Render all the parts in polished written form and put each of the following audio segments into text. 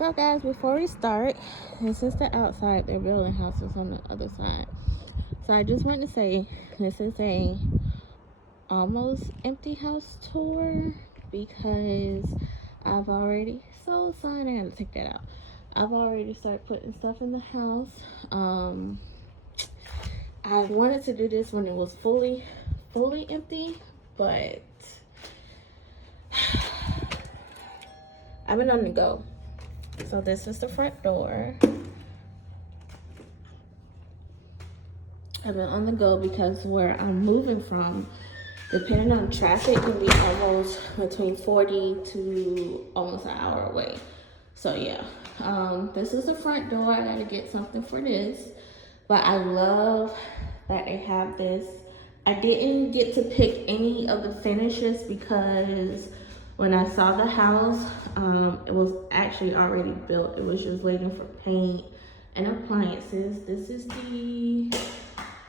So guys, before we start, this is the outside. They're building houses on the other side. So I just want to say this is a almost empty house tour because I've already sold sign. I gotta take that out. I've already started putting stuff in the house. I wanted to do this when it was fully empty, but I've been on the go. So this is the front door. I've been on the go because where I'm moving from, depending on traffic, can be almost between 40 to almost an hour away. So yeah, this is the front door. I gotta get something for this, but I love that they have this. I didn't get to pick any of the finishes because when I saw the house, it was actually already built. It was just waiting for paint and appliances. This is the,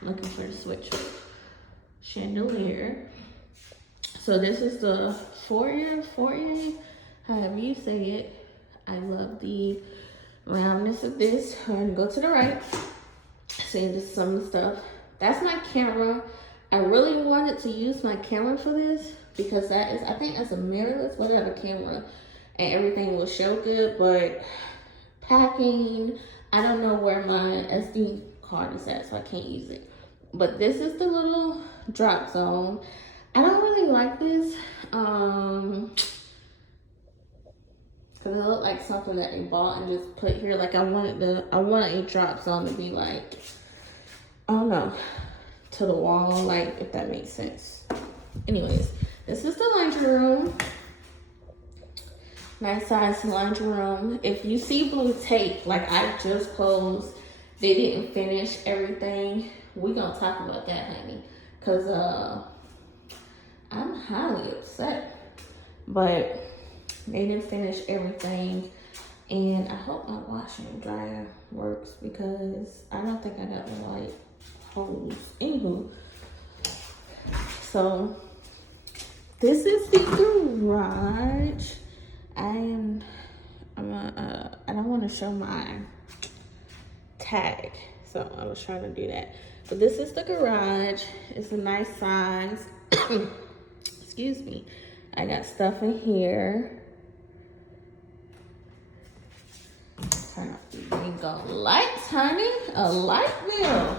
looking for the switch, chandelier. So this is the foyer, however you say it. I love the roundness of this. I'm gonna go to the right. See, this is some of the stuff. That's my camera. I really wanted to use my camera for this because that is, I think that's a mirrorless, whatever camera, and everything will show good, but packing, I don't know where my SD card is at, so I can't use it. But this is the little drop zone. I don't really like this, cause it looked like something that they bought and just put here. Like I wanted a drop zone to be like, I don't know, to the wall, like if that makes sense. Anyways, this is the laundry room. Nice size laundry room. If you see blue tape, like I just closed, they didn't finish everything. We gonna talk about that, honey, cause I'm highly upset. But they didn't finish everything, and I hope my washer and dryer works because I don't think I got the right hose. Anywho, so this is the garage. I don't want to show my tag, so I was trying to do that. But this is the garage. It's a nice size. Excuse me. I got stuff in here. Turn off these go lights, honey. A light bill.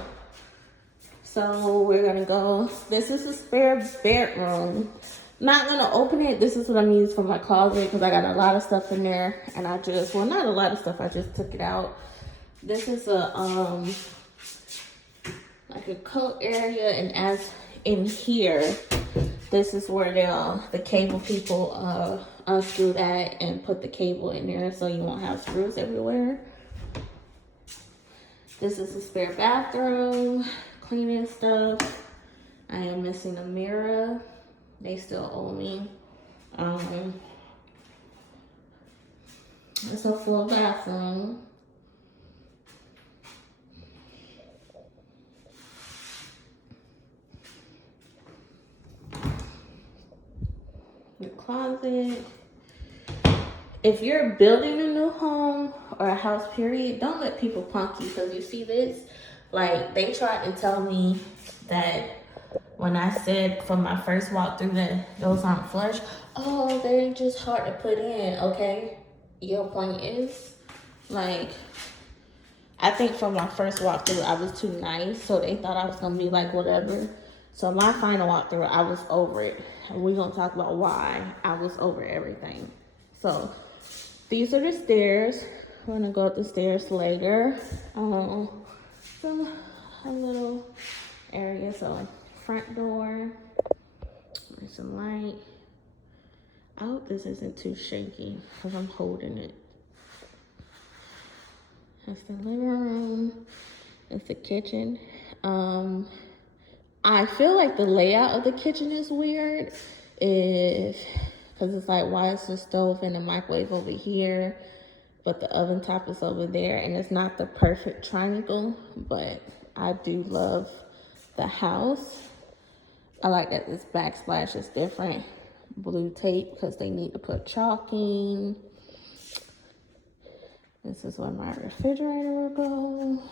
So we're gonna go. This is a spare bedroom. Not gonna open it. This is what I'm using for my closet because I got a lot of stuff in there, and I just, well, not a lot of stuff. I just took it out. This is a like a coat area, and as in here, this is where the cable people unscrew that and put the cable in there so you won't have screws everywhere. This is a spare bathroom, cleaning stuff. I am missing a mirror. They still owe me. It's a full bathroom. The closet. If you're building a new home or a house, period, don't let people punk you, because you see this, like they tried to tell me that when I said for my first walkthrough that those aren't flush, oh, they're just hard to put in. Okay, your point is, like, I think for my first walkthrough I was too nice, so they thought I was gonna be like whatever. So my final walkthrough, I was over it. And we're gonna talk about why I was over everything. So these are the stairs. We're gonna go up the stairs later. So a little area. So front door. There's some light. I hope this isn't too shaky because I'm holding it. That's the living room. That's the kitchen. I feel like the layout of the kitchen is weird, because it's like, why is the stove and the microwave over here, but the oven top is over there, and it's not the perfect triangle, but I do love the house. I like that this backsplash is different. Blue tape, because they need to put chalking. This is where my refrigerator will go.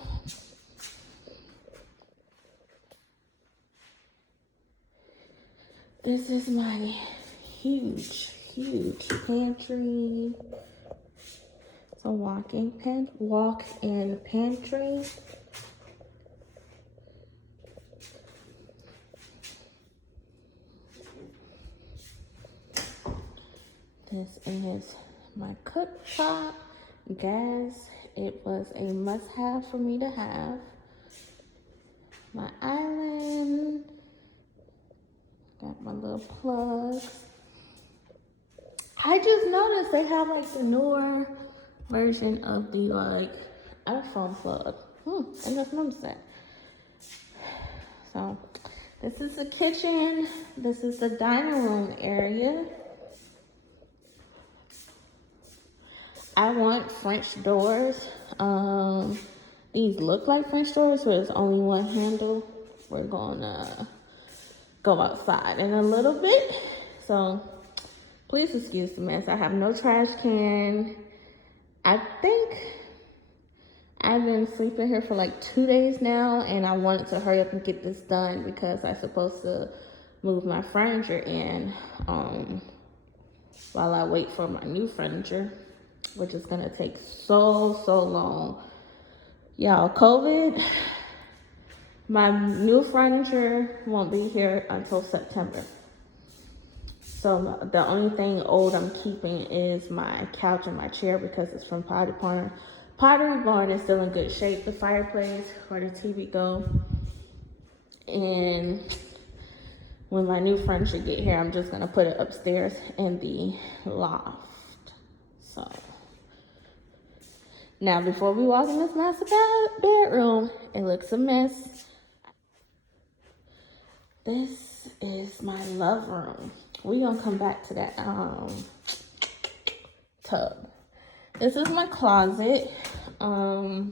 This is my huge pantry. It's a walk-in pantry. This is my cooktop. Gas, it was a must-have for me to have. My island. Got my little plugs. I just noticed they have like the newer version of the like iPhone plug. I just noticed that. So this is the kitchen. This is the dining room area. I want French doors. These look like French doors, so there's only one handle. We're gonna go outside in a little bit. So please excuse the mess. I have no trash can. I think I've been sleeping here for like 2 days now, and I wanted to hurry up and get this done because I'm supposed to move my furniture in while I wait for my new furniture, which is gonna take so long. Y'all, COVID, my new furniture won't be here until September. So the only thing old I'm keeping is my couch and my chair because it's from Pottery Barn. Pottery Barn is still in good shape. The fireplace where the TV go. And when my new furniture get here, I'm just gonna put it upstairs in the loft. So now before we walk in this master bedroom, it looks a mess. This is my love room. We're gonna come back to that tub. This is my closet. I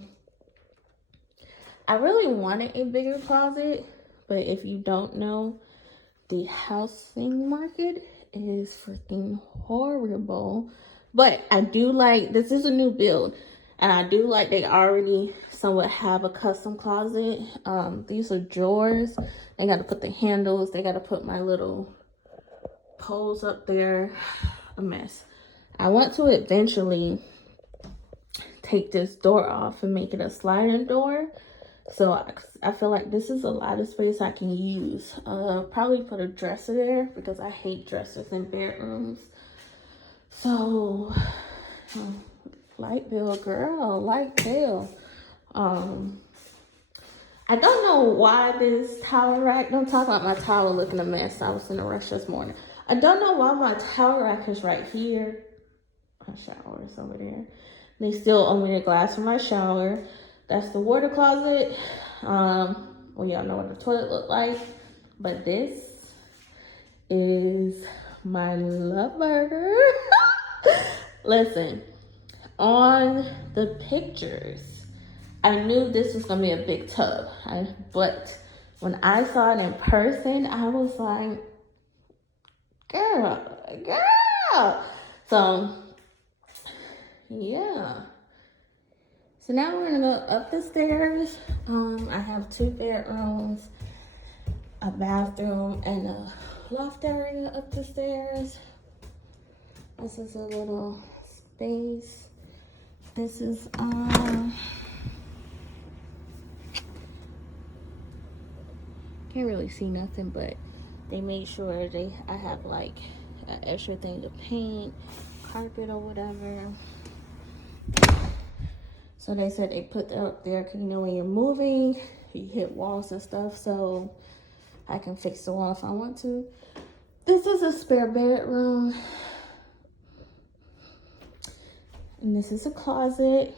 really wanted a bigger closet, but if you don't know, the housing market is freaking horrible. But I do like, this is a new build, and I do like they already somewhat have a custom closet. These are drawers. They got to put the handles. They got to put my little poles up there. A mess. I want to eventually take this door off and make it a sliding door. So I feel like this is a lot of space I can use. Probably put a dresser there because I hate dressers in bedrooms. So light bill, girl, light bill. I don't know why this towel rack, don't talk about my towel looking a mess. I was in a rush this morning. I don't know why my towel rack is right here. My shower is over there. They still owe me the glass for my shower. That's the water closet. Well, y'all know what the toilet looked like. But this is my love burger. Listen, on the pictures, I knew this was gonna be a big tub. But when I saw it in person, I was like, girl. So, yeah. So now we're gonna go up the stairs. I have 2 bedrooms, a bathroom, and a loft area up the stairs. This is a little space. This is can't really see nothing, but they made sure I have like an extra thing to paint, carpet or whatever. So they said they put that up there because, you know, when you're moving, you hit walls and stuff. So I can fix the wall if I want to. This is a spare bedroom. And this is a closet.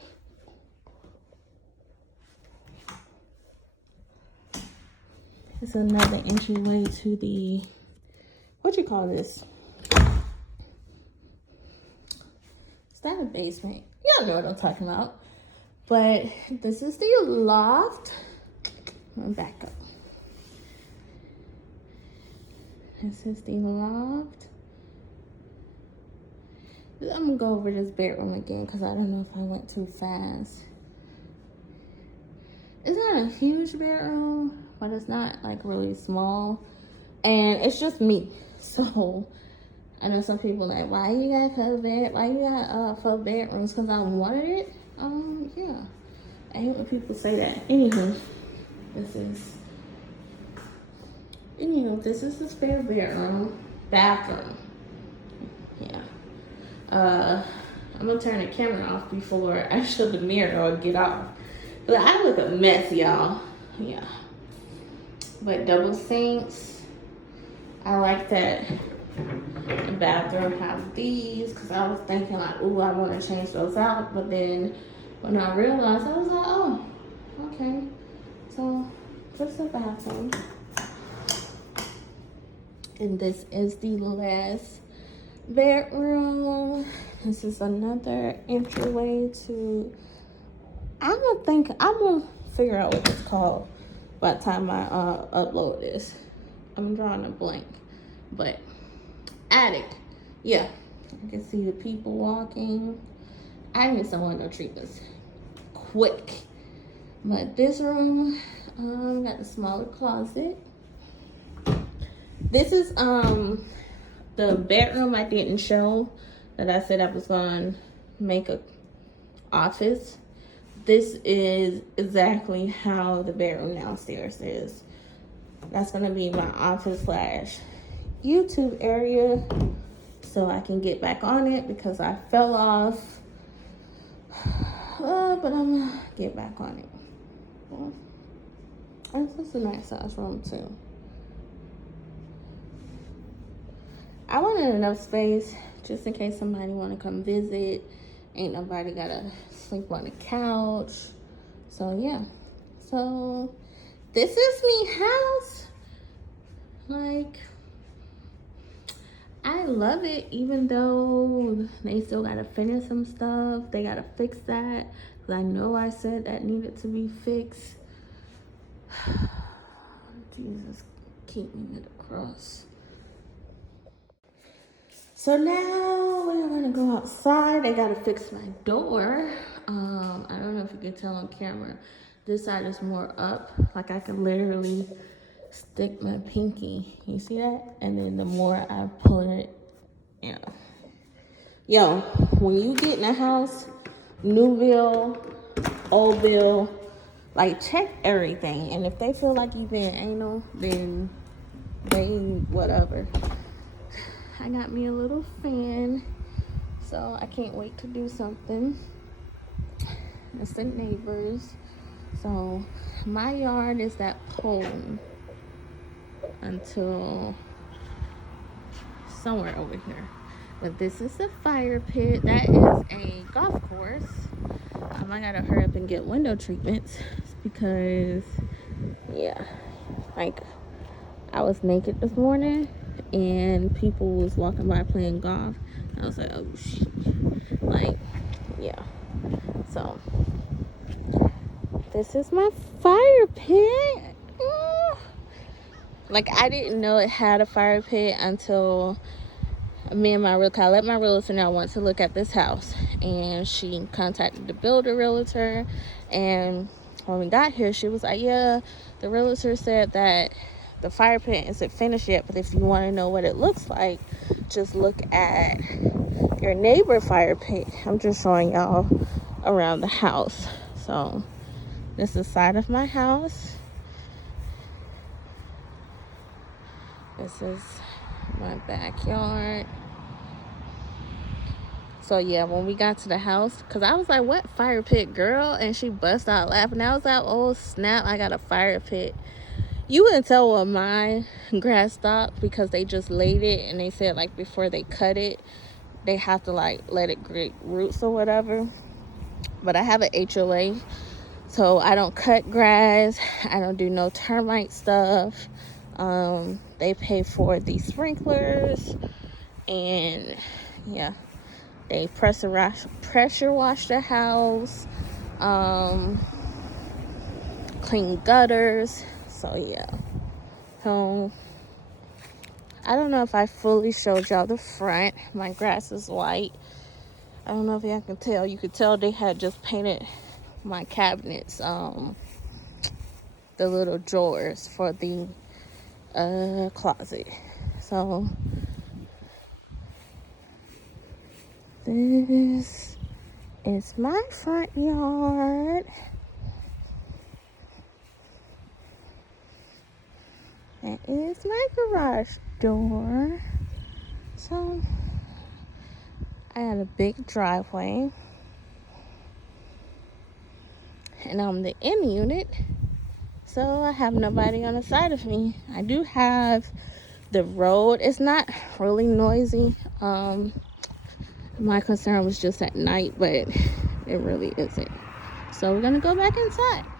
It's another entryway to the, what you call this? Is that a basement? Y'all know what I'm talking about. But this is the loft. I'm gonna back up. This is the loft. I'm gonna go over this bedroom again because I don't know if I went too fast. It's not a huge bedroom, but it's not like really small. And it's just me. So I know some people like, why you got four bedrooms? Because I wanted it. Yeah. I hate when people say that. Anywho, this is the spare bedroom, bathroom. Yeah. I'm gonna turn the camera off before I show the mirror or get off. But I look a mess, y'all. Yeah. But double sinks. I like that the bathroom has these because I was thinking like, ooh, I want to change those out. But then when I realized, I was like, oh, okay. So just a bathroom. And this is the last bedroom. This is another entryway to, I'm gonna figure out what it's called by the time I upload this. I'm drawing a blank, but attic. Yeah, I can see the people walking. I need some window treatments quick. But this room, got the smaller closet. This is the bedroom I didn't show that I said I was gonna make a office. This is exactly how the bedroom downstairs is. That's gonna be my office / YouTube area, so I can get back on it because I fell off. But I'm gonna get back on it. Well, this is a nice size room too. I wanted enough space just in case somebody want to come visit. Ain't nobody gotta sleep on the couch. So yeah. So this is me house. Like, I love it, even though they still gotta finish some stuff. They gotta fix that. Cause I know I said that needed to be fixed. Jesus, keep me at the cross. So now we're gonna go outside. They gotta fix my door. I don't know if you can tell on camera. This side is more up. Like I can literally stick my pinky. You see that? And then the more I pull it, yeah. Yo, when you get in a house, new bill, old bill, like check everything. And if they feel like you being anal, then they whatever. I got me a little fan, so I can't wait to do something. It's the neighbors. So my yard is that pole until somewhere over here. But this is the fire pit. That is a golf course. I gotta hurry up and get window treatments because, yeah, like I was naked this morning and people was walking by playing golf. I was like, oh shit. Like, yeah. So this is my fire pit. Like, I didn't know it had a fire pit until I let my realtor know I want to look at this house, and she contacted the builder realtor. And when we got here, she was like, yeah, the realtor said that the fire pit isn't finished yet, but if you want to know what it looks like, just look at your neighbor fire pit. I'm just showing y'all around the house. So this is the side of my house. This is my backyard. So yeah, when we got to the house, because I was like, what fire pit, girl? And she bust out laughing. I was like, oh snap, I got a fire pit. You wouldn't tell when my grass stopped because they just laid it, and they said like before they cut it, they have to like let it get roots or whatever. But I have an HOA, so I don't cut grass. I don't do no termite stuff. They pay for the sprinklers, and yeah, they pressure wash the house, clean gutters. So yeah. So I don't know if I fully showed y'all the front. My grass is white. I don't know if y'all can tell. You could tell they had just painted my cabinets, the little drawers for the closet. So this is my front yard. That is my garage door. So I had a big driveway, and I'm the in unit, so I have nobody on the side of me. I do have the road. It's not really noisy. My concern was just at night, but it really isn't. So we're gonna go back inside.